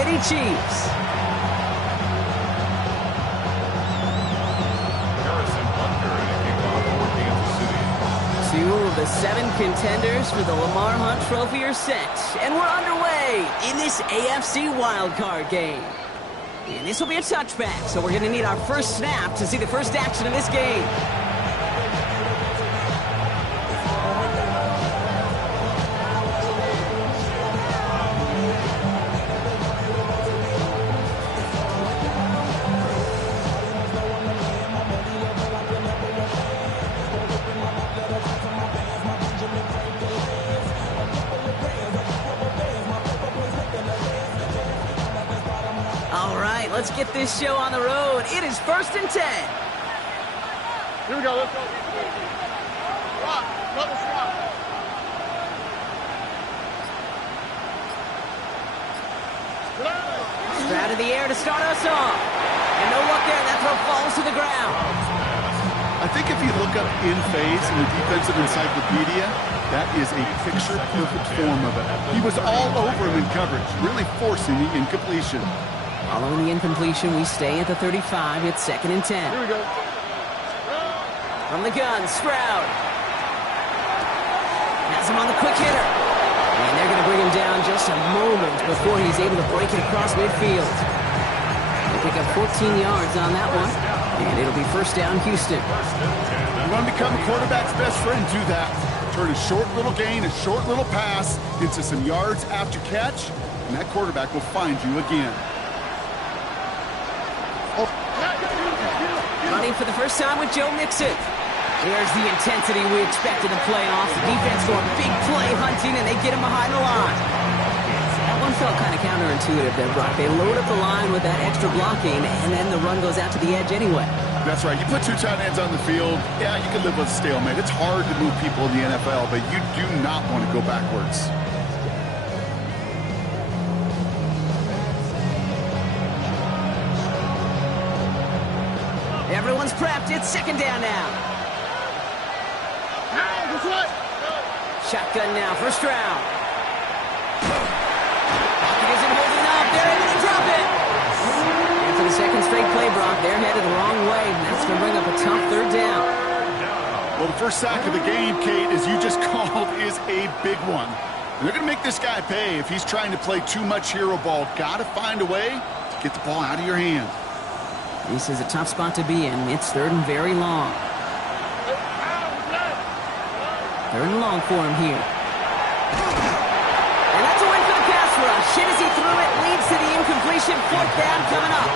City Chiefs. Two of the 7 contenders for the Lamar Hunt Trophy are set, and we're underway in this AFC wildcard game. And this will be a touchback, so we're going to need our first snap to see the first action of this game. Let's get this show on the road. It is 1st and 10. Here we go. Let's go. Rock. Double swap. Out of the air to start us off. And no look there. That throw falls to the ground. I think if you look up in phase in the defensive encyclopedia, that is a picture-perfect form of it. He was all over him in coverage, really forcing the incompletion. Following the incompletion, we stay at the 35. It's 2nd and 10. Here we go. From the gun, Stroud. Has him on the quick hitter. And they're going to bring him down just a moment before he's able to break it across midfield. They pick up 14 yards on that one. And it'll be 1st down, Houston. You want to become a quarterback's best friend, do that. Turn a short little gain, a short little pass into some yards after catch, and that quarterback will find you again. Running for the first time with Joe Mixon. There's the intensity we expected in the playoffs. The defense going big play hunting, and they get him behind the line. That one felt kind of counterintuitive there, Brock. They load up the line with that extra blocking, and then the run goes out to the edge anyway. That's right. You put 2 tight ends on the field, yeah, you can live with a stalemate. It's hard to move people in the NFL, but you do not want to go backwards. Everyone's prepped. It's 2nd down now. Shotgun now for Stroud. Pocket isn't holding up. They're able to drop it. And for the 2nd straight play, Brock, they're headed the wrong way, and that's going to bring up a tough 3rd down. Well, the first sack of the game, Kate, as you just called, is a big one. And they're going to make this guy pay if he's trying to play too much hero ball. Got to find a way to get the ball out of your hand. This is a tough spot to be in. It's 3rd and very long. 3rd and long for him here. And that's a win for the pass rush. Shit as he threw it, leads to the incompletion. 4th down coming up.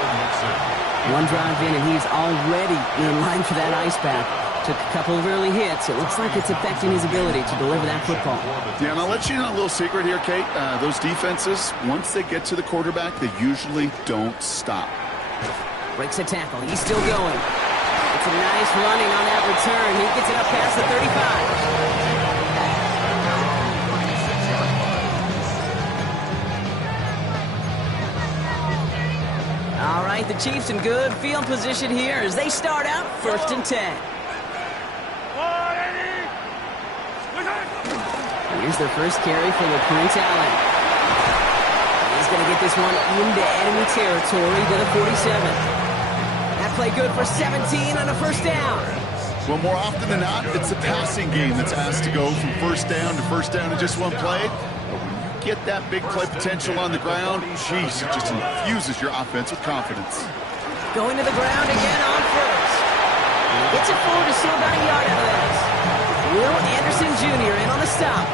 One drive in, and he's already in line for that ice bath. Took a couple of early hits. It looks like it's affecting his ability to deliver that football. Yeah, and I'll let you know a little secret here, Kate. Those defenses, once they get to the quarterback, they usually don't stop. Breaks a tackle. He's still going. It's a nice running on that return. He gets it up past the 35. All right, the Chiefs in good field position here as they start out 1st and 10. Here's their first carry for LaQuint Allen. He's going to get this one into enemy territory to the 47. That play good for 17 and a 1st down. Well, more often than not, it's a passing game that's asked to go from 1st down to 1st down in just one play. But when you get that big play potential on the ground, geez, it just infuses your offense with confidence. Going to the ground again on 1st. Gets it forward to see about a yard out of this. Will Anderson Jr. in on the stop.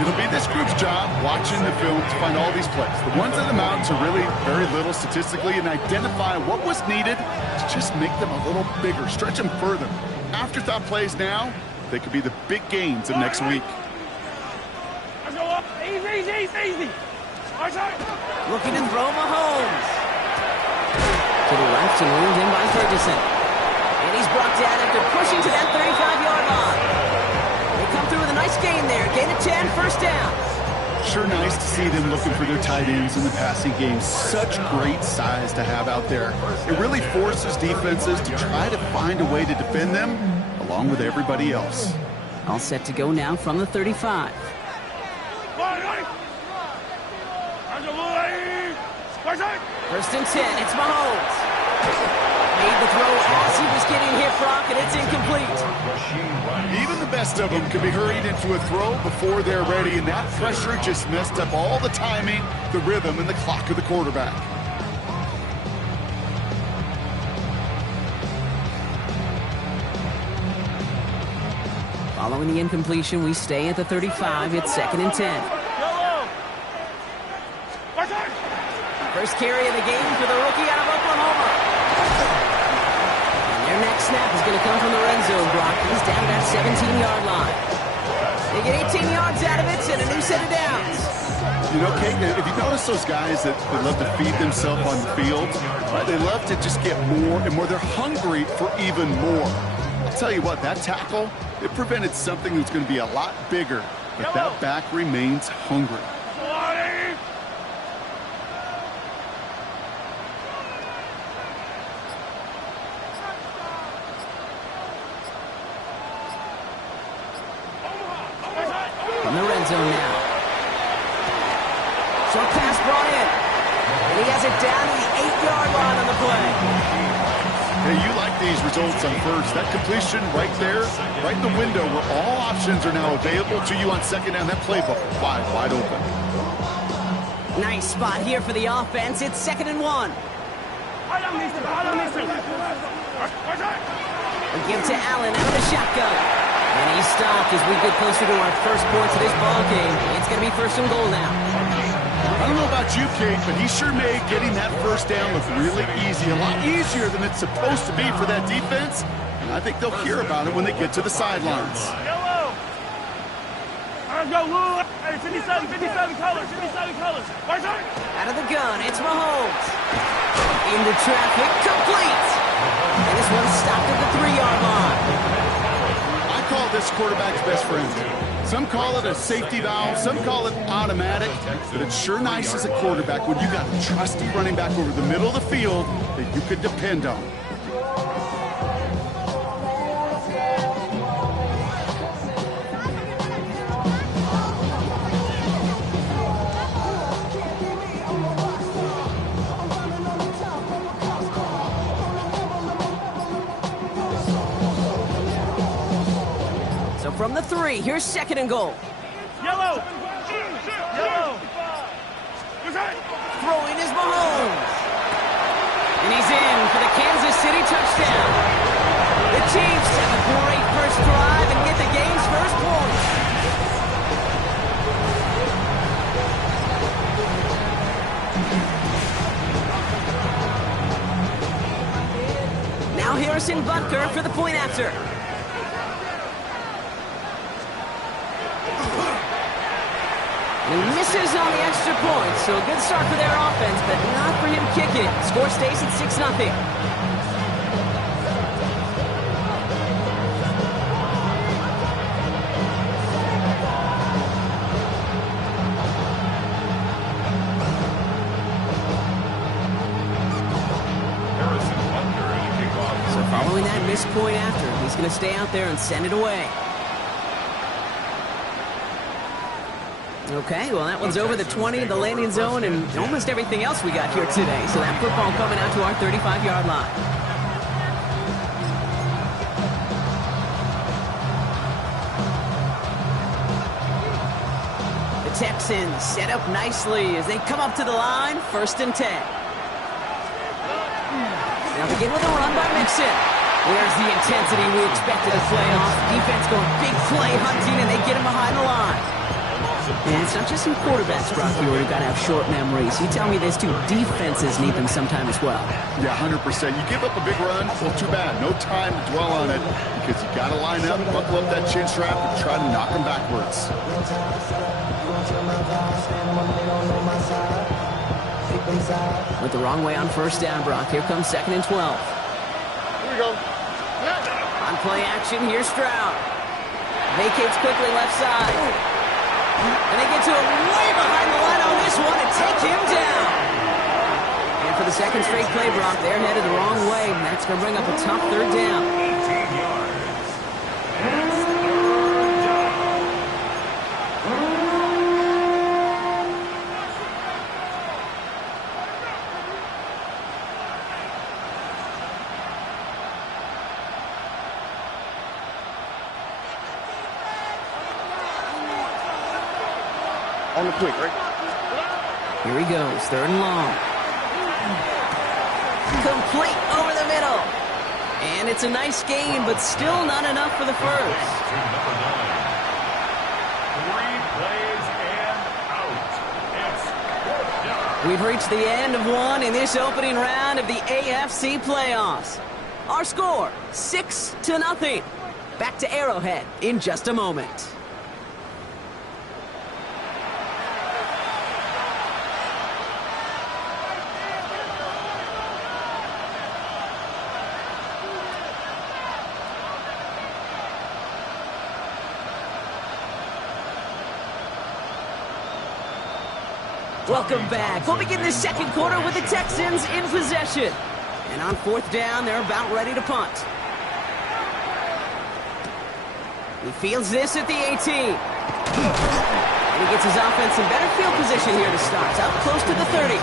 It'll be this group's job watching the film to find all these plays. The ones in the mountains are really very little statistically, and identify what was needed to just make them a little bigger, stretch them further. Afterthought plays now, they could be the big gains of next week. Easy. Looking to throw Mahomes. To the left and ruled in by Ferguson. And he's brought down after pushing to that 35-yard line. They come through with a nice gain there. Gain of 10, 1st down. Sure nice to see them looking for their tight ends in the passing game. Such great size to have out there. It really forces defenses to try to find a way to defend them along with everybody else. All set to go now from the 35. First and 10, it's Mahomes. Made the throw as he was getting hit, Brock, and it's incomplete. Even the best of them can be hurried into a throw before they're ready, and that pressure just messed up all the timing, the rhythm, and the clock of the quarterback. Following the incompletion, we stay at the 35. It's 2nd and 10. First carry of the game for the rookie out of Oklahoma. And their next snap is going to come from the red zone, Brock. He's down that 17-yard line. They get 18 yards out of it and a new set of downs. You know, Kate, if you notice those guys that they love to feed themselves on the field, right, they love to just get more and more. They're hungry for even more. I'll tell you what, that tackle, it prevented something that's going to be a lot bigger, but that back remains hungry. From the red zone now. Short pass brought in. And he has it down to the 8-yard line on the play. Hey, you like these results on first. That completion right there, right in the window where all options are now available to you on second down. That playbook wide open. Nice spot here for the offense. It's 2nd and 1. We give to Allen out of the shotgun. And he's stopped as we get closer to our first points of this ball game. It's going to be 1st and goal now. I don't know about you, Kate, but he sure made getting that first down look really easy. A lot easier than it's supposed to be for that defense. And I think they'll hear about it when they get to the sidelines. Hey, 57 colors. Out of the gun, it's Mahomes. Into traffic, complete. And this one's stopped at the 3-yard line. I call this quarterback's best friend. Some call it a safety valve, some call it automatic, but it's sure nice as a quarterback when you got a trusty running back over the middle of the field that you could depend on. From the 3, here's 2nd and goal. Yellow. Throwing is Mahomes. And he's in for the Kansas City touchdown. The Chiefs have a great first drive and get the game's first point. Now Harrison Butker for the point after. He misses on the extra point, so a good start for their offense, but not for him kicking it. Score stays at 6-0. So following that missed point after, he's going to stay out there and send it away. Okay, well, that one's over the 20, the landing zone, and almost everything else we got here today. So that football coming out to our 35-yard line. The Texans set up nicely as they come up to the line, 1st and 10. Now begin with a run by Mixon. There's the intensity we expected to play off. Defense going big play hunting, and they get him behind the line. And it's not just some quarterbacks, Brock, who got to have short memories. You tell me this too, defenses need them sometime as well. Yeah, 100%. You give up a big run, well, too bad. No time to dwell on it because you got to line up, buckle up that chin strap, and try to knock them backwards. Went the wrong way on 1st down, Brock. Here comes 2nd and 12. Here we go. On play action, here's Stroud. Vacates quickly left side. And they get to him way behind the line on this one and take him down. And for the 2nd straight play, Brock, they're headed the wrong way. And that's going to bring up a tough 3rd down. 18 yards. On the quick, right? Here he goes, 3rd and long. Complete over the middle. And it's a nice gain, but still not enough for the first. 3 plays and out. It's fourth down. We've reached the end of one in this opening round of the AFC playoffs. Our score, 6-0. Back to Arrowhead in just a moment. Welcome back. We'll begin the second quarter with the Texans in possession. And on 4th down, they're about ready to punt. He fields this at the 18. And he gets his offense in better field position here to start. Up close to the 30.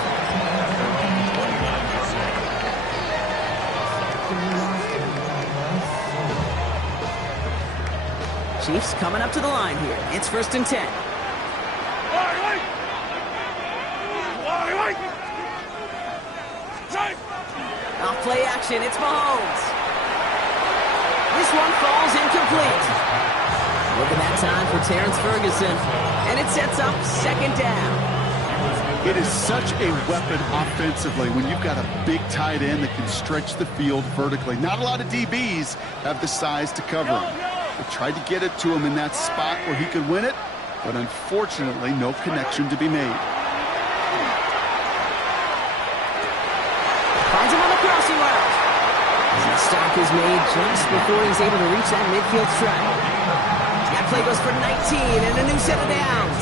Chiefs coming up to the line here. It's 1st and 10. Off play action, it's Mahomes. This one falls incomplete. Look at that time for Terrence Ferguson. And it sets up 2nd down. It is such a weapon offensively when you've got a big tight end that can stretch the field vertically. Not a lot of DBs have the size to cover him. They tried to get it to him in that spot where he could win it, but unfortunately no connection to be made. Finds him on the crossing route. The stop is made just before he's able to reach that midfield strike. That play goes for 19 and a new set of downs.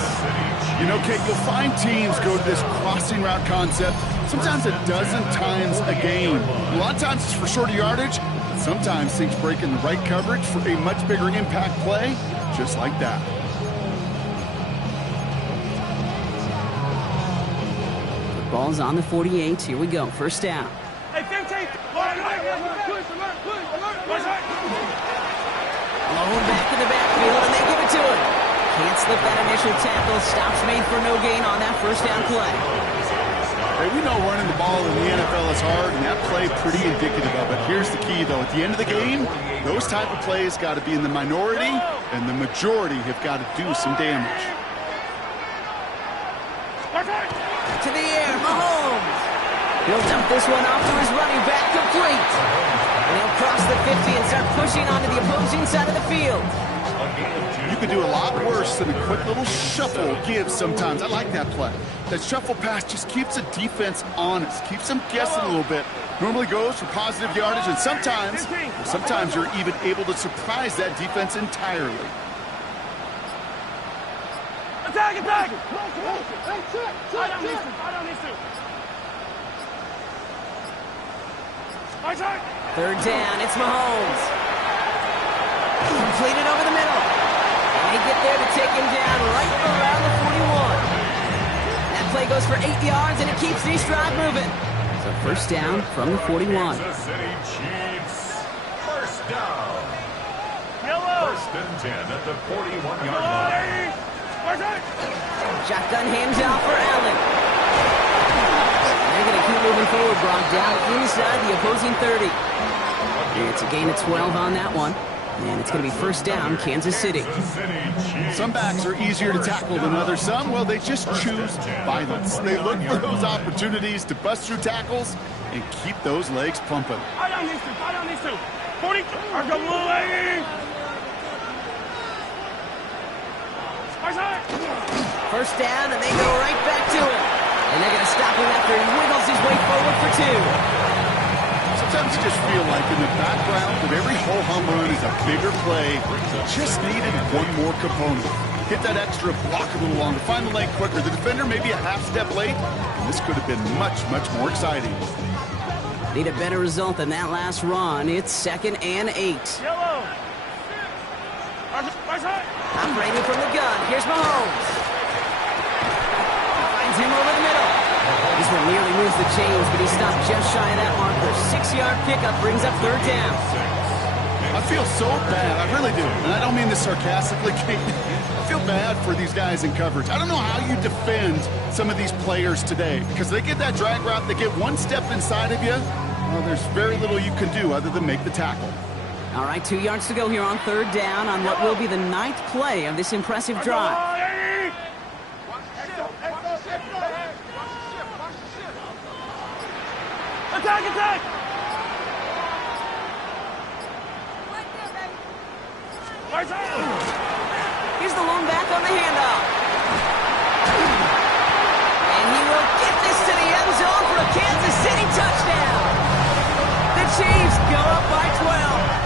You know, Kate, you'll find teams go to this crossing route concept sometimes a dozen times a game. A lot of times it's for shorter yardage, but sometimes things break in the right coverage for a much bigger impact play, just like that. The ball's on the 48. Here we go. 1st down. Hey, 15. Alone back in the backfield, and they give it to him. Can't slip that initial tackle. Stops made for no gain on that 1st down play. Hey, we know running the ball in the NFL is hard, and that play pretty indicative of it. Here's the key, though. At the end of the game, those type of plays got to be in the minority, and the majority have got to do some damage. To the air, Mahomes. He'll dump this one off to his running back, complete. And he'll cross the 50 and start pushing onto the opposing side of the field. You can do a lot worse than a quick little shuffle give sometimes. I like that play. That shuffle pass just keeps the defense honest, keeps them guessing a little bit. Normally goes for positive yardage, and sometimes you're even able to surprise that defense entirely. Attack! I don't need to. 3rd down, it's Mahomes. Completed over the middle. And they get there to take him down right around the 41. That play goes for 8 yards, and it keeps the drive moving. So 1st down from the 41. Kansas City Chiefs. 1st down. Yellow. 1st and 10 at the 41-yard line. Shotgun hands off for Allen. They're going to keep moving forward, Brock, down inside the opposing 30. And it's a gain of 12 on that one. And it's going to be 1st down, Kansas City. Some backs are easier to tackle than others. Some, well, they just choose violence. They look for those opportunities to bust through tackles and keep those legs pumping. I don't need to. 40. First down, and they go right back to him. And they're going to stop him after he wiggles his way forward for 2. Sometimes you just feel like in the background of every whole home run is a bigger play. Just needed one more component. Hit that extra block a little longer. Find the lane quicker. The defender maybe a half step late. And this could have been much, much more exciting. Need a better result than that last run. It's 2nd and 8. Yellow. Operating from the gun. Here's Mahomes. Finds him over the middle. This one nearly moves the chains, but he stopped just shy of that marker. 6-yard pickup brings up 3rd down. I feel so bad. I really do. And I don't mean this sarcastically, Kate. I feel bad for these guys in coverage. I don't know how you defend some of these players today because they get that drag route, they get one step inside of you. Well, there's very little you can do other than make the tackle. All right, 2 yards to go here on third down on what will be the 9th play of this impressive drive. Attack, attack! Here's the lone back on the handoff. And he will get this to the end zone for a Kansas City touchdown. The Chiefs go up by 12.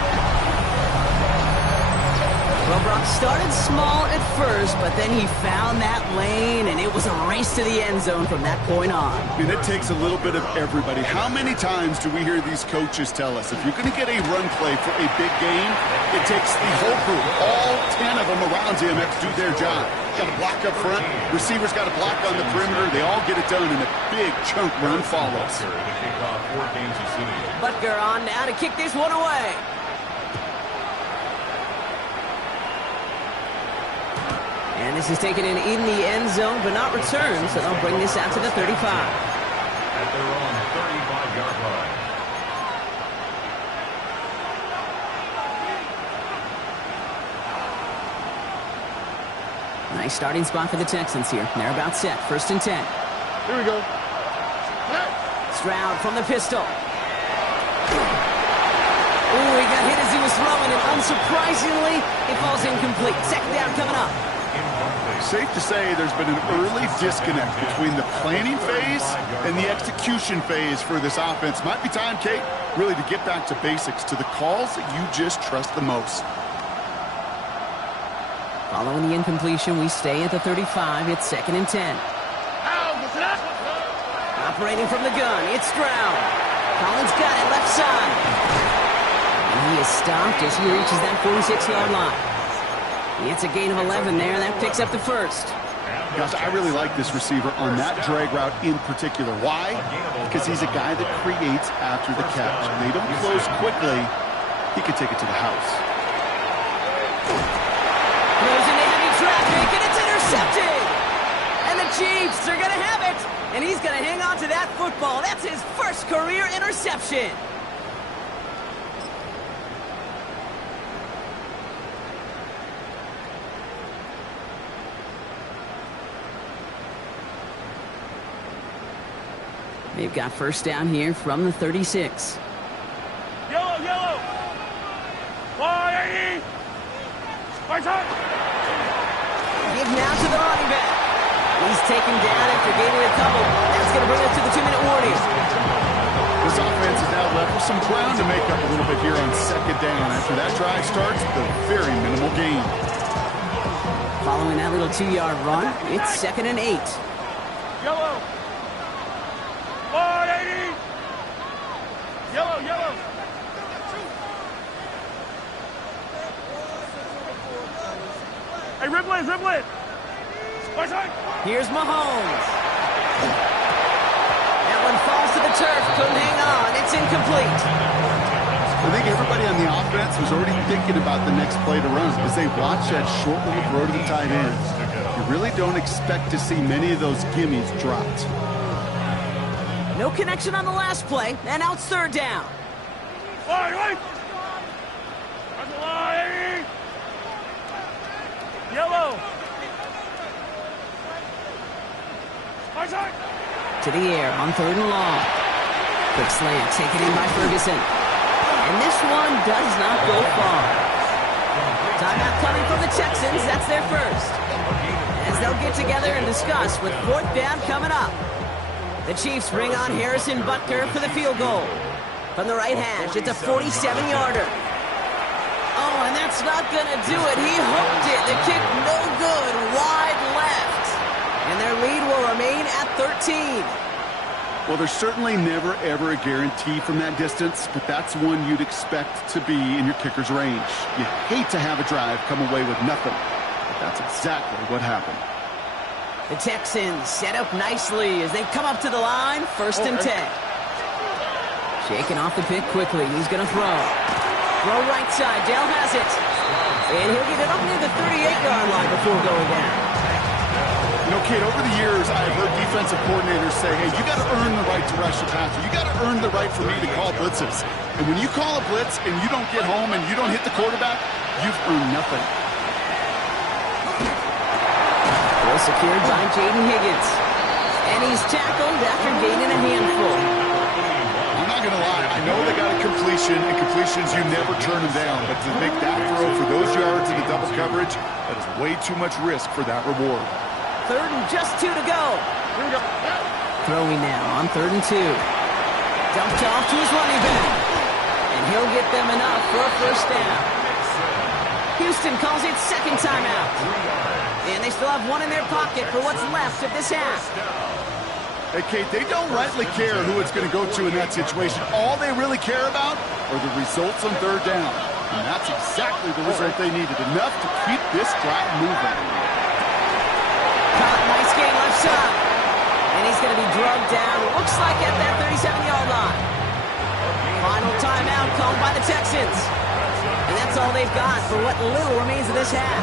Well, Brock started small at first, but then he found that lane, and it was a race to the end zone from that point on. And it takes a little bit of everybody. How many times do we hear these coaches tell us, if you're going to get a run play for a big game, it takes the whole group, all 10 of them around him have to do their job. Got to block up front, receivers got to block on the perimeter, they all get it done, and a big chunk run follows. Butker on now to kick this one away. And this is taken in the end zone, but not returned, so they'll bring this out to the 35. At their own 35-yard line. Nice starting spot for the Texans here. They're about set. 1st and 10. Here we go. Stroud from the pistol. Ooh, he got hit as he was throwing, and unsurprisingly, it falls incomplete. 2nd down coming up. Safe to say there's been an early disconnect between the planning phase and the execution phase for this offense. Might be time, Kate, really to get back to basics, to the calls that you just trust the most. Following the incompletion, we stay at the 35. It's 2nd and 10. Operating from the gun, it's Stroud. Collins got it left side. And he is stopped as he reaches that 46-yard line. It's a gain of 11 there. That picks up the 1st. Gosh, I really like this receiver on that drag route in particular. Why? Because he's a guy that creates after the catch. They don't close quickly. He could take it to the house. Throws into heavy traffic, and it's intercepted. And the Chiefs are going to have it. And he's going to hang on to that football. That's his first career interception. They've got 1st down here from the 36. Yellow, yellow. Fire! Fire! Give now to the running back. He's taken down after gaining a couple. That's going to bring us to the 2-minute warning. This offense has now left with some ground to make up a little bit here on 2nd down. After that drive starts, the very minimal gain. Following that little 2-yard run, it's 2nd and 8. Yellow. 480. Yellow, yellow. Hey, Riblin. Here's Mahomes. That one falls to the turf. Couldn't hang on. It's incomplete. I think everybody on the offense was already thinking about the next play to run as they watch that short little throw to the tight end. You really don't expect to see many of those gimmies dropped. No connection on the last play, and now it's 3rd down. Yellow. To the air on 3rd and long. Quick slant taken in by Ferguson. And this one does not go far. Timeout coming from the Texans. That's their first. As they'll get together and discuss with 4th down coming up. The Chiefs bring on Harrison Butker for the field goal. From the right hash, it's a 47-yarder. Oh, and that's not going to do it. He hooked it. The kick no good, wide left. And their lead will remain at 13. Well, there's certainly never, ever a guarantee from that distance, but that's one you'd expect to be in your kicker's range. You hate to have a drive come away with nothing, but that's exactly what happened. The Texans set up nicely as they come up to the line. 1st and 10. Shaking off the pick quickly. He's going to throw. Throw right side. Dale has it. And he'll get it up near the 38-yard line before going down. You know, Kate, over the years, I've heard defensive coordinators say, hey, you got to earn the right to rush the passer. You got to earn the right for me to call blitzes. And when you call a blitz and you don't get home and you don't hit the quarterback, you've earned nothing. Well secured by Jaden Higgins. And he's tackled after gaining a handful. I'm not going to lie. I know they got a completion, and completions, you never turn them down. But to make that throw for those yards in the double coverage, that is way too much risk for that reward. 3rd and just 2 to go. Here we go. Throwing now on 3rd and 2. Dumped off to his running back. And he'll get them enough for a first down. Houston calls it second timeout. And they still have one in their pocket for what's left of this half. Hey, Kate, they don't rightly care who it's going to go to in that situation. All they really care about are the results on 3rd down. And that's exactly the result they needed. Enough to keep this drive moving. Nice gain left side. And he's going to be drugged down, looks like at that 37-yard line. Final timeout called by the Texans. And that's all they've got for what little remains of this half.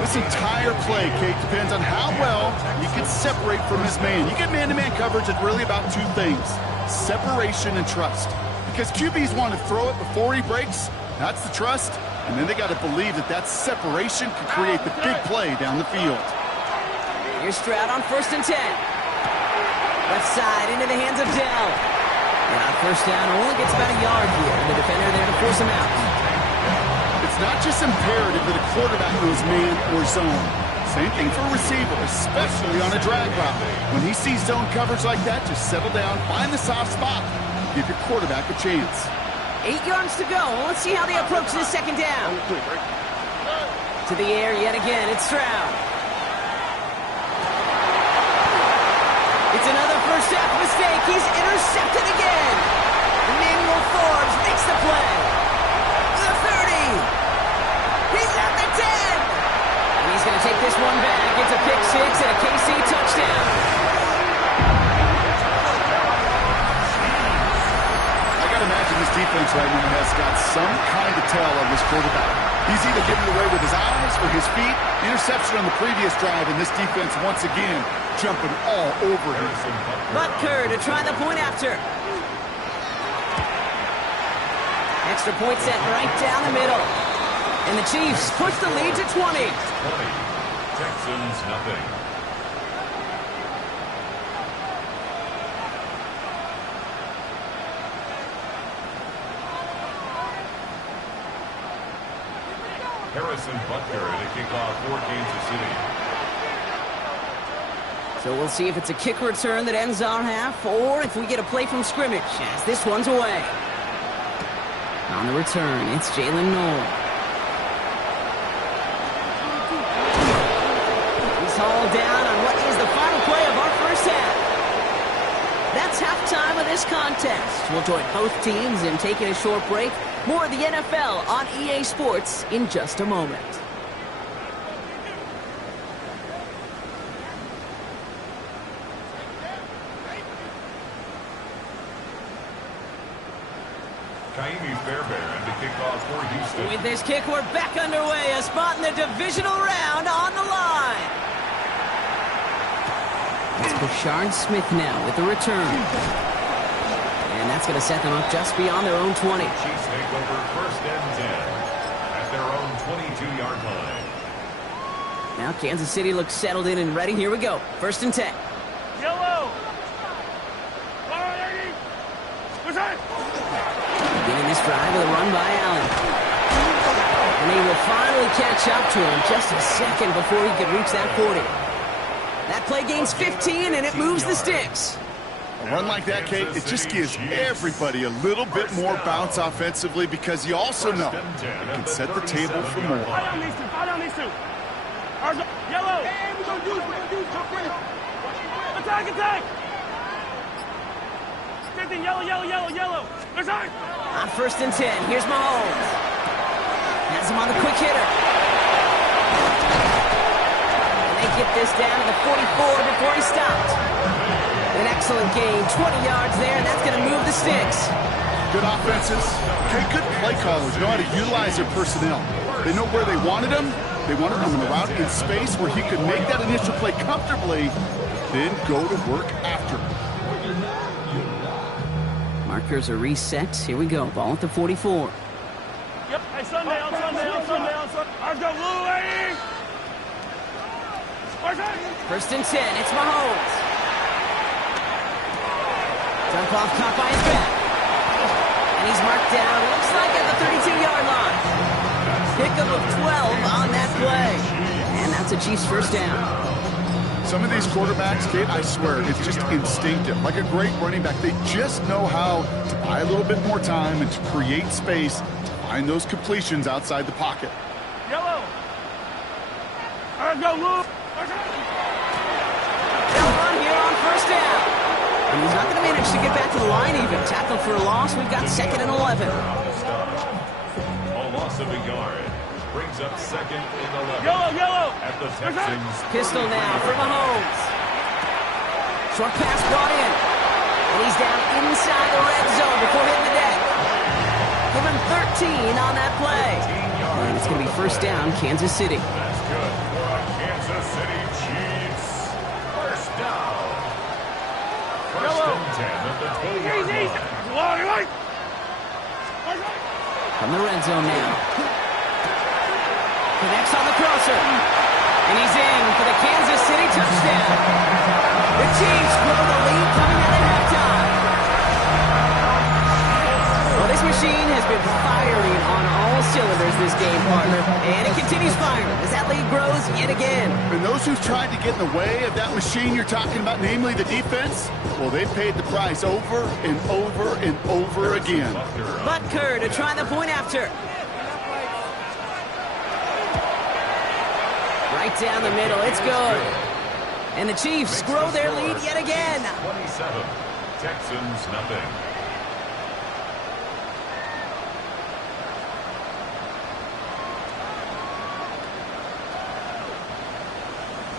This entire play, Kate, depends on how well you can separate from his man. You get man-to-man coverage, it's really about 2 things: separation and trust. Because QBs want to throw it before he breaks. That's the trust. And then they got to believe that that separation can create the big play down the field. Here's Stroud on 1st and 10. Left side into the hands of Dell. And on 1st down, only gets about a yard here. The defender there to force him out. It's not just imperative that a quarterback knows man or zone. Same thing for a receiver, especially on a drag route. When he sees zone coverage like that, just settle down, find the soft spot, give your quarterback a chance. 8 yards to go. Let's see how they approach this second down. To the air yet again. It's Stroud. It's another first half mistake. He's intercepted again. Emmanuel Forbes makes the play. The 30. He's at the 10. And he's going to take this one back. It's a pick 6 and a KC touchdown. I got to imagine this defense right now has got some kind of tell on this quarterback. He's either giving it away with his eyes or his feet. Interception on the previous drive, and this defense once again jumping all over him. Butker to try the point after. Extra point set right down the middle. And the Chiefs push the lead to 20. Texans nothing. Harrison Butker to kick off for Kansas City. So we'll see if it's a kick return that ends our half, or if we get a play from scrimmage, as this one's away. On the return, it's Jalen Noel. He's hauled down on what is the final play of our first half. That's halftime of this contest. We'll join both teams in taking a short break. More of the NFL on EA Sports in just a moment. Kaimi Fairbairn to kick off for Houston. With this kick, we're back underway. A spot in the divisional round on the line. It's Bashard Smith now with the return. And that's going to set them up just beyond their own 20. Chiefs take over 1st and 10 at their own 22-yard line. Now Kansas City looks settled in and ready. Here we go. 1st and 10. Yellow. Beginning this drive with a run by Allen. And he will finally catch up to him just a second before he could reach that 40. That play gains 15, and it moves the sticks. A run like that, Kate, it just gives everybody a little bit more bounce offensively, because you also know it can set the table for more. Fire on these two. Fire on these two. Yellow. Hey, we're going to use it. Attack, attack. Same thing. Yellow. There's ours. On 1st and 10, here's Mahomes. Has him on the quick hitter. And they get this down to the 44 before he stopped. An excellent gain, 20 yards there, and that's going to move the sticks. Good offenses. Okay, good play callers know how to utilize their personnel. They know where they wanted him. They wanted him in a route in space where he could make that initial play comfortably, then go to work after. Markers are reset. Here we go. Ball at the 44. Yep. Hey, Sunday. Let's go, Louie! First and 10. It's Mahomes. Dump off caught by his back. And he's marked down, looks like at the 32-yard line. Pickup of 12 on that play. And that's a Chiefs first down. Some of these quarterbacks, Kate, I swear, it's just instinctive. Like a great running back, they just know how to buy a little bit more time and to create space to find those completions outside the pocket. Yellow. Let's go, Lou. On here on first down. And he's not going to manage to get back to the line even. Tackle for a loss. We've got 2nd and 11. A loss of a yard. Brings up 2nd and 11. Yellow. At the Texans. Pistol now for Mahomes. Short pass brought in. And he's down inside the red zone before hitting the deck. Give him 13 on that play. And it's going to be first down, Kansas City. That's good for a Kansas City Chiefs. First down. First and 10 at the 12-yard line. From the red zone now. Connects on the crosser. And he's in for the Kansas City touchdown. The Chiefs blow the lead coming out at halftime. Well, this machine has been firing on all cylinders this game, partner. And it continues firing as that lead grows yet again. And those who've tried to get in the way of that machine you're talking about, namely the defense, well, they've paid the price over and over and over again. Butker to try the point after. Right down the middle. It's good. And the Chiefs grow their lead yet again. 27. Texans nothing.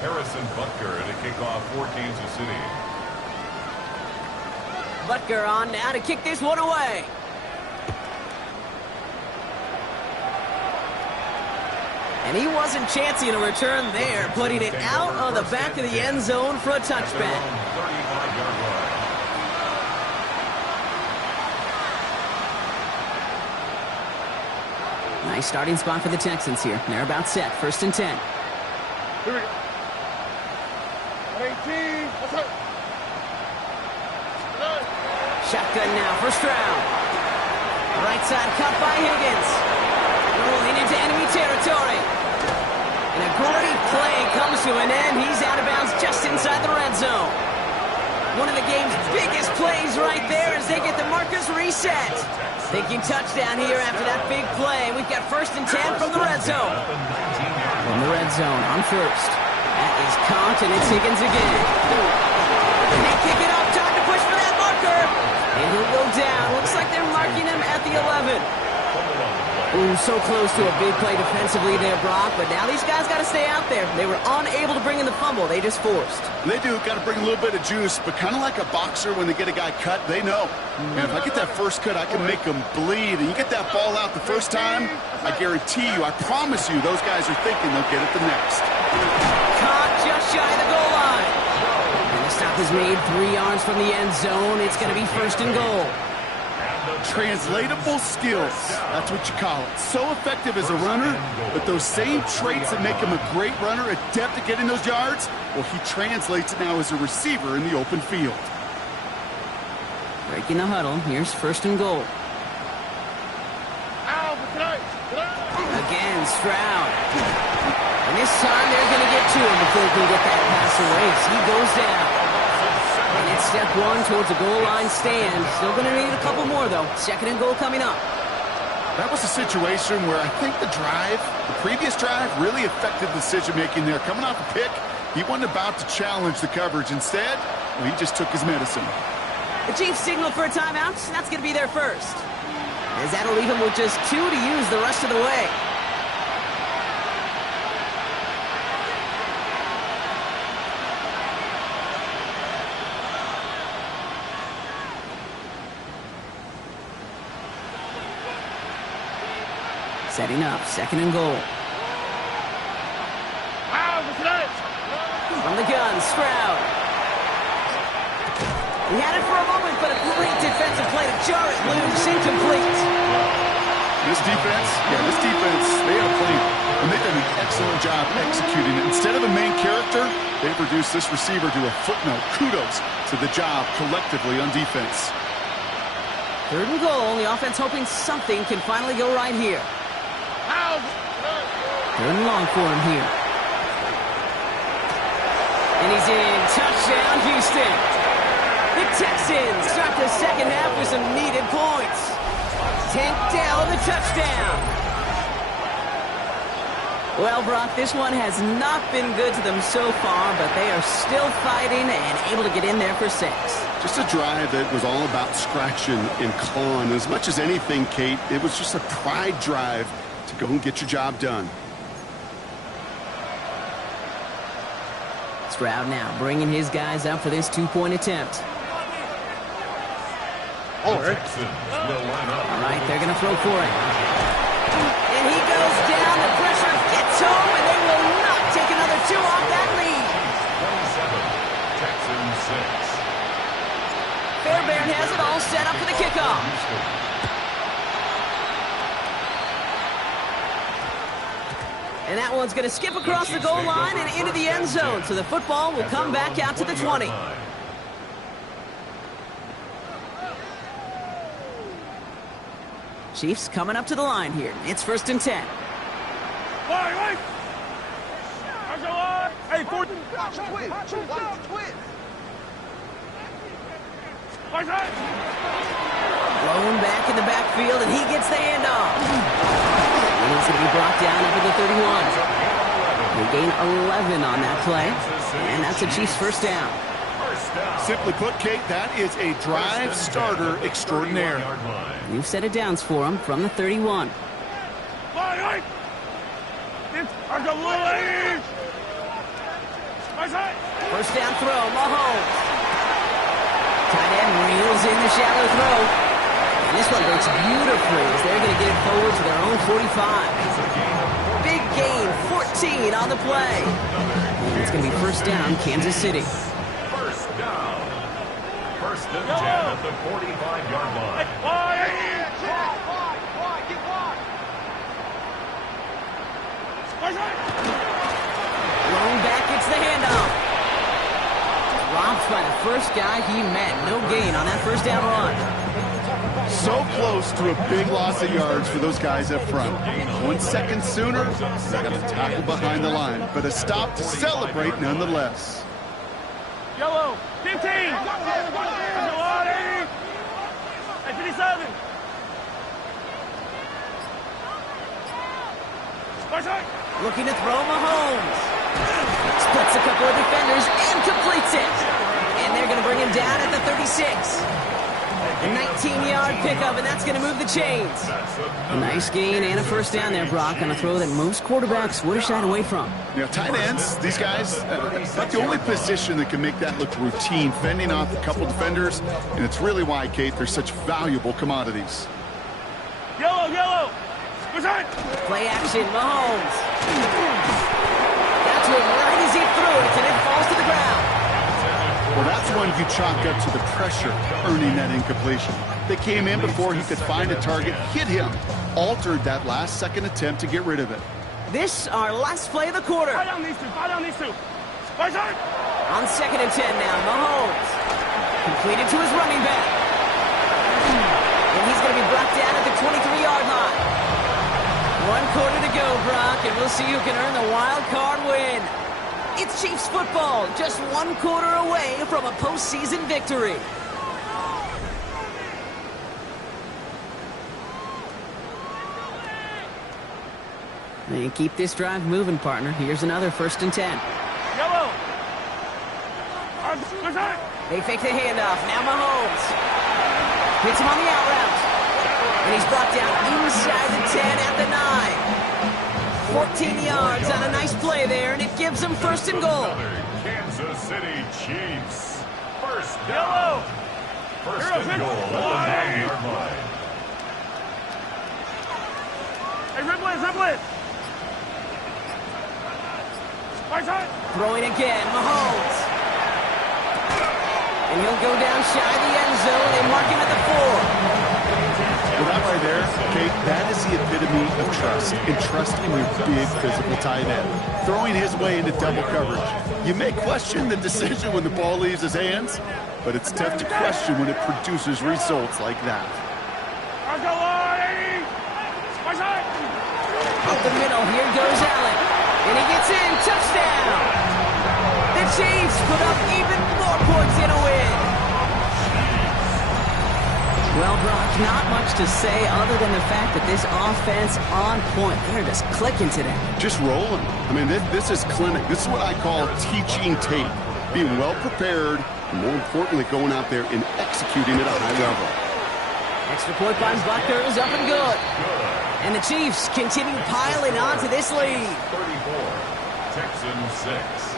Harrison Butker to kick off for Kansas City. Butker on now to kick this one away. And he wasn't chancing a return there, putting it out on the back of the end zone for a touchback. 35-yard line. Nice starting spot for the Texans here. They're about set. First and 10. Here we go. 18. What's up? Shotgun now for Stroud. Right side cut by Higgins. Rolling into enemy territory. And a great play comes to an end. He's out of bounds just inside the red zone. One of the game's biggest plays right there as they get the markers reset. Thinking touchdown here after that big play. We've got first and 10 from the red zone. From the red zone on first. That is caught, and it's Higgins again. And they kick it up. Time to push for that marker. And he'll go down. Looks like they're marking him at the 11. Ooh, so close to a big play defensively there, Brock. But now these guys got to stay out there. They were unable to bring in the fumble. They just forced. They do. Got to bring a little bit of juice, but kind of like a boxer when they get a guy cut, they know. Man, if I get that first cut, I can make them bleed. And you get that ball out the first time, I guarantee you, I promise you, those guys are thinking they'll get it the next. Caught just shy of the goal line. And the stop is made 3 yards from the end zone. It's going to be first and goal. Translatable skills. That's what you call it. So effective as a runner, but those same traits that make him a great runner, adept at getting those yards, well, he translates it now as a receiver in the open field. Breaking the huddle. Here's first and goal. Again, Stroud. And this time they're going to get to him before he can get that pass away. So he goes down. And it's step one towards a goal line stand. Still going to need a couple more, though. Second and goal coming up. That was a situation where I think the previous drive, really affected decision-making there. Coming off a pick, he wasn't about to challenge the coverage. Instead, well, he just took his medicine. The Chiefs signal for a timeout, and that's going to be their first. As that'll leave him with just 2 to use the rest of the way. Setting up, 2nd and goal. From the gun, Stroud. He had it for a moment, but a great defensive play to jar it loose, incomplete. This defense, they have a plan, and they've done an excellent job executing it. Instead of a main character, they've reduced this receiver to a footnote. Kudos to the job collectively on defense. 3rd and goal, the offense hoping something can finally go right here. 3rd and long for him here. And he's in. Touchdown, Houston. The Texans start the 2nd half with some needed points. Tank Dell, the touchdown. Well, Brock, this one has not been good to them so far, but they are still fighting and able to get in there for 6. Just a drive that was all about scratching and clawing. As much as anything, Kate, it was just a pride drive to go and get your job done. Stroud now bringing his guys up for this 2-point attempt. All right, they're going to throw for it. And he goes down. The pressure gets home, and they will not take another 2 off that lead. 27, Texans 6. Fairbairn has it all set up for the kickoff. And that one's going to skip across the goal line and into the end zone. So the football will come back out to the 20. Chiefs coming up to the line here. It's 1st and 10. Hey, 4. Blown back in the backfield, and he gets the handoff. And he's going to be brought down over the 31. They gain 11 on that play, and that's a Chiefs 1st down. Simply put, Kate, that is a drive starter extraordinaire. New set of downs for him from the 31. First down throw, Mahomes. Tight end reels in the shallow throw. And this one breaks beautifully as they're going to get it forward to their own 45. Big gain, 14 on the play. And it's going to be 1st down, Kansas City. 1st down. 1st and 10 at the 45-yard line. Blown back, it's the handoff. Dropped by the first guy he met. No gain on that 1st down run. So close to a big loss of yards for those guys up front. 1 second sooner, they're going to tackle behind the line. But a stop to celebrate nonetheless. Yellow, 15. Hey, 57. Looking to throw Mahomes. Splits a couple of defenders and completes it. And they're going to bring him down at the 36. A 19-yard pickup, and that's going to move the chains. A nice gain and a 1st down there, Brock, on a throw that most quarterbacks would have shied away from. You know, tight ends, these guys, that's the only position that can make that look routine, fending off a couple defenders, and it's really why, Kate, they're such valuable commodities. Yellow. Play action, Mahomes. Got to him right as he threw it, and it falls to the ground. Well, that's one you chalk up to the pressure earning that incompletion. They came in before he could find a target, hit him, altered that last second attempt to get rid of it. This, our last play of the quarter. Buy down these two. On 2nd and 10 now, Mahomes. Completed to his running back. And he's going to be brought down at the 23-yard line. 1 quarter to go, Brock, and we'll see who can earn the wild card win. It's Chiefs football, just 1 quarter away from a postseason victory. They keep this drive moving, partner. Here's another 1st and 10. Yellow. They fake the handoff. Now Mahomes hits him on the out route. And he's brought down inside the 10 at the 9. 14 yards on a nice play there, and it gives them 1st and goal. Kansas City Chiefs. 1st Yellow. down. 1st and goal at the 9-yard line. Hey, dribble in, dribble in. Right side. Throwing again, Mahomes. And he'll go down shy of the end zone. They mark him at the 4. Well, that right there, Kate, that is the epitome of trust. And trusting your big physical tight end. Throwing his way into double coverage. You may question the decision when the ball leaves his hands, but it's tough to question when it produces results like that. Right side. Up the middle, here goes Allen. And he gets in, touchdown! The Chiefs put up even more points in a win. Well, Brock, not much to say other than the fact that this offense on point. They're just clicking today. Just rolling. I mean, this is clinic. This is what I call teaching tape. Being well prepared, and more importantly, going out there and executing at a high level. Extra point by Butker is up and good. And the Chiefs continue piling on to this lead. 34, Texans 6.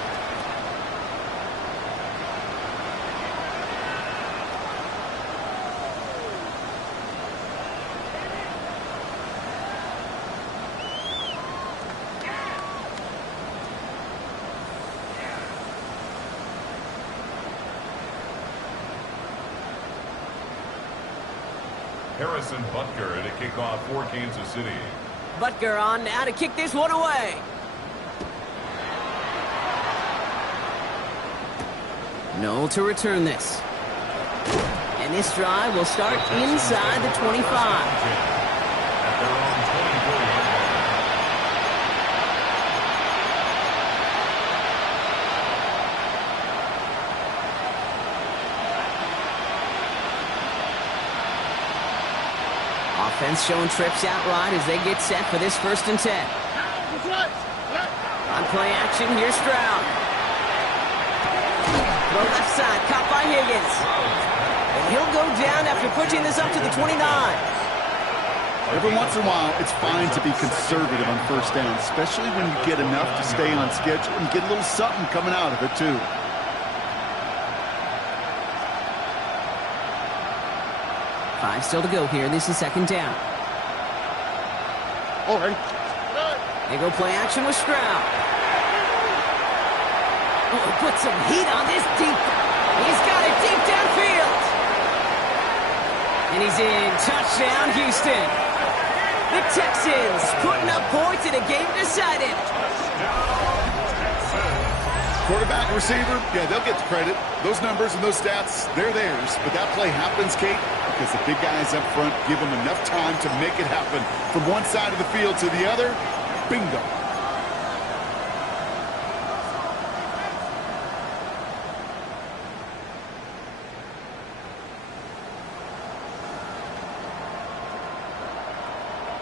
Harrison Butker to kick off for Kansas City. Butker on now to kick this one away. No to return this. And this drive will start inside the 25. At their own 24-yard line. Offense showing trips out right as they get set for this 1st and 10. On play action, here's Stroud. Throw left side, caught by Higgins. And he'll go down after pushing this up to the 29. Every once in a while, it's fine to be conservative on 1st down, especially when you get enough to stay on schedule and get a little something coming out of it, too. Five still to go here. This is 2nd down. All right. They go play action with Stroud. Oh, put some heat on this deep. He's got it deep downfield. And he's in. Touchdown, Houston. The Texans putting up points in a game decided. Quarterback and receiver, yeah, they'll get the credit. Those numbers and those stats, they're theirs. But that play happens, Kate, because the big guys up front give them enough time to make it happen. From one side of the field to the other, bingo.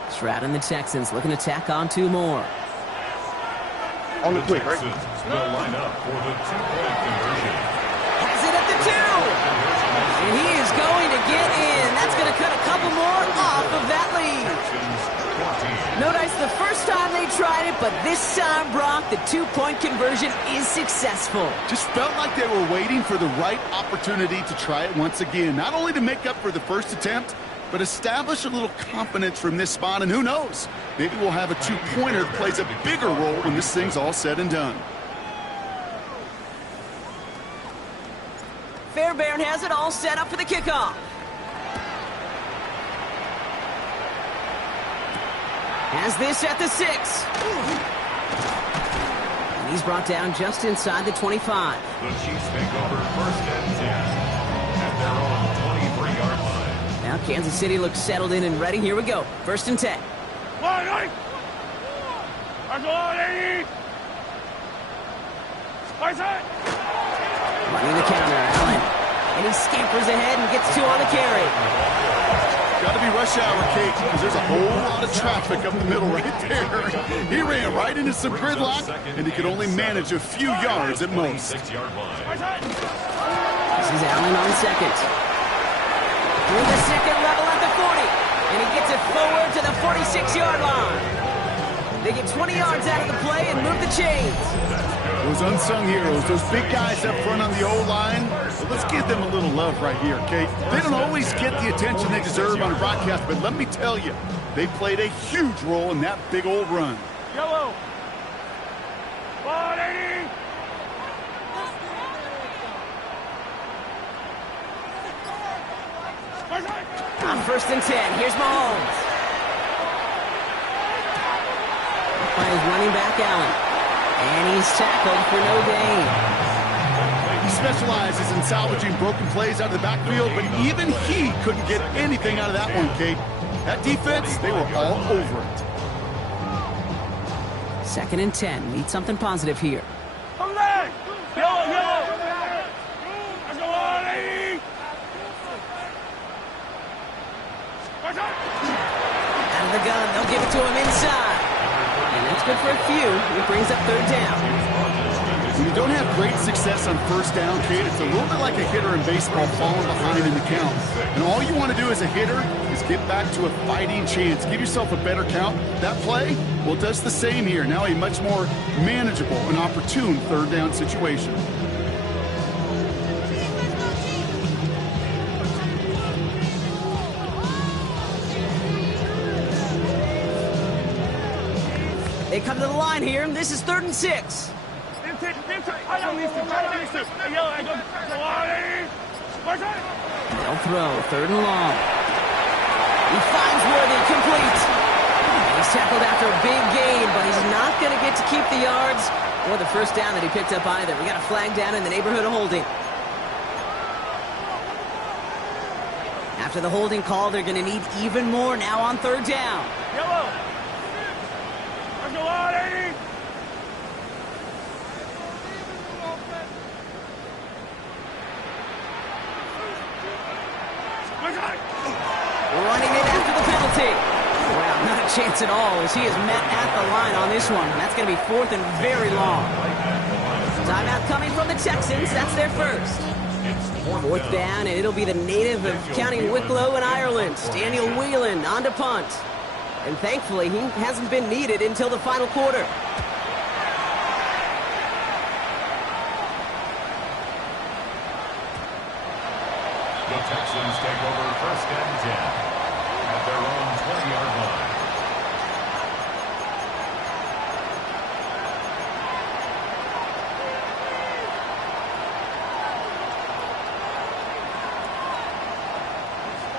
Stroud and the Texans looking to tack on 2 more. On the quick, Texans right? will line up for the 2-point conversion. Has it at the 2. And he is going to get in. That's going to cut a couple more off of that lead. Notice the first time they tried it, but this time, Brock, the 2-point conversion is successful. Just felt like they were waiting for the right opportunity to try it once again. Not only to make up for the first attempt, but establish a little confidence from this spot. And who knows, maybe we'll have a 2-pointer that plays a bigger role when this thing's all said and done. Fairbairn has it all set up for the kickoff. Has this at the 6. And he's brought down just inside the 25. The Chiefs take over 1st and 10 at their own 23-yard line. Now Kansas City looks settled in and ready. Here we go. 1st and 10. Running the counter, Allen. And he scampers ahead and gets 2 on the carry. Got to be rush hour, Kate, because there's a whole lot of traffic up the middle right there. He ran right into some gridlock, and he could only manage a few yards at most. 6-yard line. This is Allen on 2nd. Through the 2nd level at the 40. And he gets it forward to the 46-yard line. They get 20 yards out of the play and move the chains. Those unsung heroes, those big guys up front on the O-line, well, let's give them a little love right here, okay? They don't always get the attention they deserve on a broadcast, but let me tell you, they played a huge role in that big old run. Yellow. 180. On 1st and 10, here's Mahomes. By his running back, Allen. And he's tackled for no gain. He specializes in salvaging broken plays out of the backfield, but even he couldn't get anything out of that one, Kate. That defense, they were all over it. 2nd and 10. Need something positive here. Come back. Yellow, yellow. Let's go 180. Out of the gun, they'll give it to him inside. And that's good for a few. It brings up 3rd down. When you don't have great success on 1st down, Kate, it's a little bit like a hitter in baseball falling behind in the count. And all you want to do as a hitter is get back to a fighting chance. Give yourself a better count. That play, well, does the same here. Now a much more manageable and opportune 3rd down situation. They come to the line here, and this is 3rd and 6. They'll throw, 3rd and long. He finds Worthy, complete. He's tackled after a big gain, but he's not going to get to keep the yards or the 1st down that he picked up either. We got a flag down in the neighborhood of holding. After the holding call, they're going to need even more now on 3rd down. Yellow. Let's go 180. Running it after the penalty. Wow, not a chance at all as he is met at the line on this one. And that's going to be 4th and very long. Timeout coming from the Texans. That's their first. 4th down, and it'll be the native of County Wicklow in Ireland, Daniel Whelan, on to punt. And thankfully, he hasn't been needed until the final quarter. The Texans take over 1st and 10 at their own 20-yard line.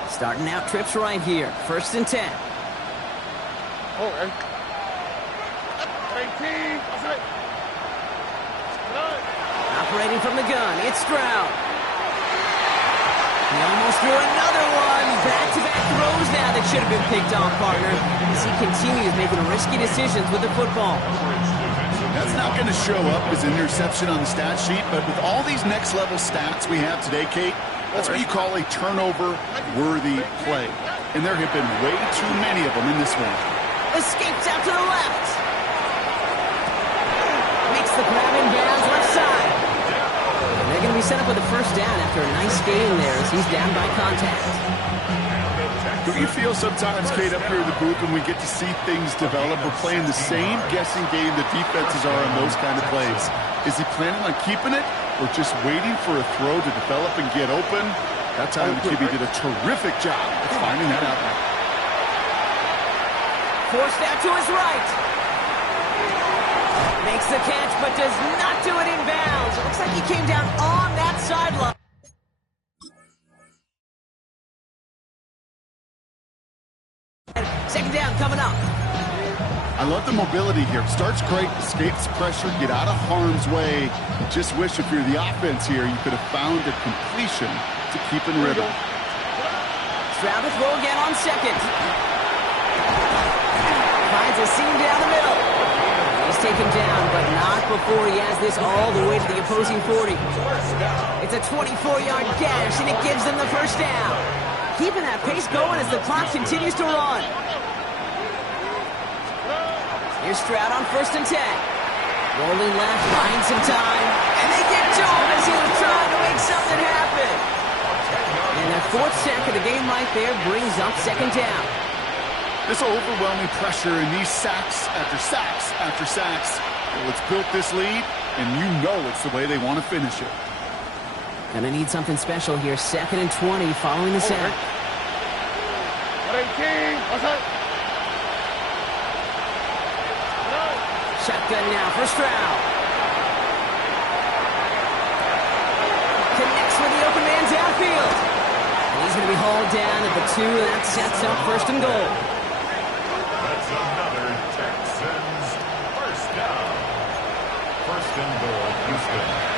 Starting out trips right here. 1st and 10. Oh, 18. Operating from the gun, it's Stroud. He almost threw another one. Back-to-back throws now that should have been picked off, partner, as he continues making risky decisions with the football. That's not going to show up as an interception on the stat sheet, but with all these next-level stats we have today, Kate, that's what you call a turnover-worthy play. And there have been way too many of them in this one. Escapes out to the left. Makes the grab in bounds left side. And they're going to be set up with a 1st down after a nice gain there as he's down by contact. Do you feel sometimes, Kate, up here in the booth when we get to see things develop, we're playing the same guessing game the defenses are on those kind of plays? Is he planning on keeping it or just waiting for a throw to develop and get open? That time the QB did a terrific job of finding that out. Forced out to his right. Makes the catch, but does not do it in bounds. It looks like he came down on that sideline. Second down coming up. I love the mobility here. Starts great, escapes pressure, get out of harm's way. Just wish if you're the offense here, you could have found a completion to keep in rhythm. Stroud to throw again on 2nd. Finds a seam down the middle. He's taken down, but not before he has this all the way to the opposing 40. It's a 24-yard gash, and it gives them the 1st down. Keeping that pace going as the clock continues to run. Here's Stroud on 1st and 10. Rolling left, buying some time. And they get to him as he was trying to make something happen. And that 4th sack of the game right there brings up 2nd down. This overwhelming pressure and these sacks after sacks after sacks, well, it's built this lead, and you know it's the way they want to finish it. Gonna need something special here. 2nd and 20 following the sack. Shotgun now for Stroud. Connects with the open man downfield. And he's going to be hauled down at the 2, and that sets up 1st and goal. That's another Texans first down. 1st and goal, Houston.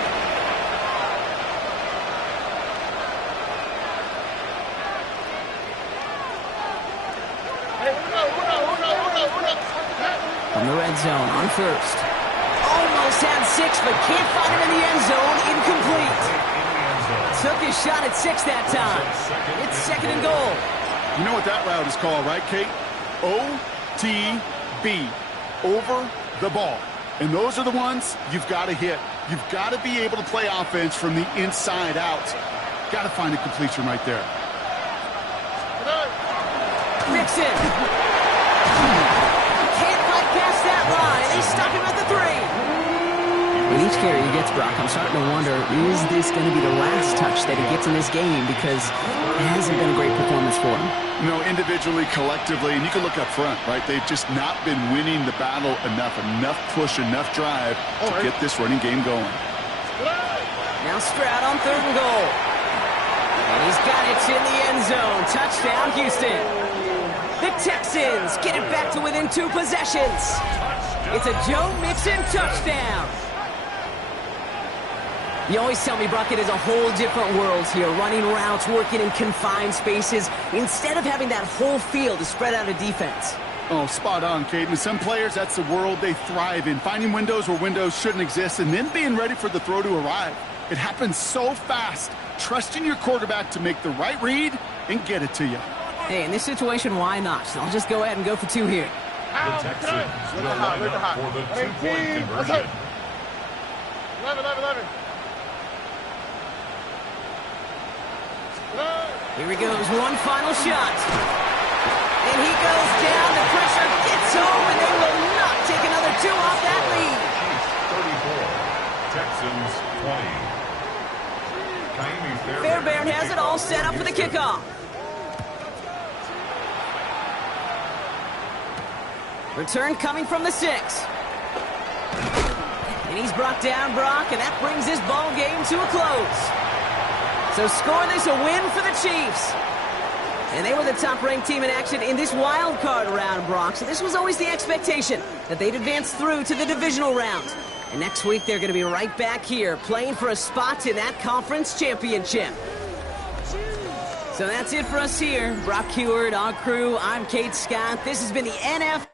From the red zone on 1st. Almost had 6, but can't find him in the end zone. Incomplete. Took his shot at 6 that time. It's 2nd and goal. You know what that route is called, right, Kate? OTB. Over the ball. And those are the ones you've got to hit. You've got to be able to play offense from the inside out. Got to find a completion right there. Mixon. Can't fight past that line. They stop him at the 3. With each carry he gets, Brock, I'm starting to wonder, is this going to be the last touch that he gets in this game? Because it hasn't been a great performance for him. No, individually, collectively, and you can look up front, right? They've just not been winning the battle enough push, enough drive to get this running game going. Now Stroud on 3rd and goal. And he's got it in the end zone. Touchdown, Houston. The Texans get it back to within 2 possessions. It's a Joe Mixon touchdown. You always tell me, Brock, it is a whole different world here. Running routes, working in confined spaces, instead of having that whole field to spread out a defense. Oh, spot on, Caden. Some players, that's the world they thrive in. Finding windows where windows shouldn't exist and then being ready for the throw to arrive. It happens so fast. Trusting your quarterback to make the right read and get it to you. Hey, in this situation, why not? I'll just go ahead and go for 2 here. The Texans will line up for the 2-point conversion. 11. Here he goes, one final shot. And he goes down, the pressure gets home, and they will not take another 2 off that lead. Chiefs 34, Texans 20. Fairbairn has it all set up for the kickoff. Return coming from the 6. And he's brought down, Brock, and that brings this ball game to a close. So score this a win for the Chiefs. And they were the top-ranked team in action in this wild card round, Brock. So this was always the expectation, that they'd advance through to the divisional round. And next week, they're going to be right back here, playing for a spot in that conference championship. So that's it for us here. Brock Huard, our crew, I'm Kate Scott. This has been the NFL.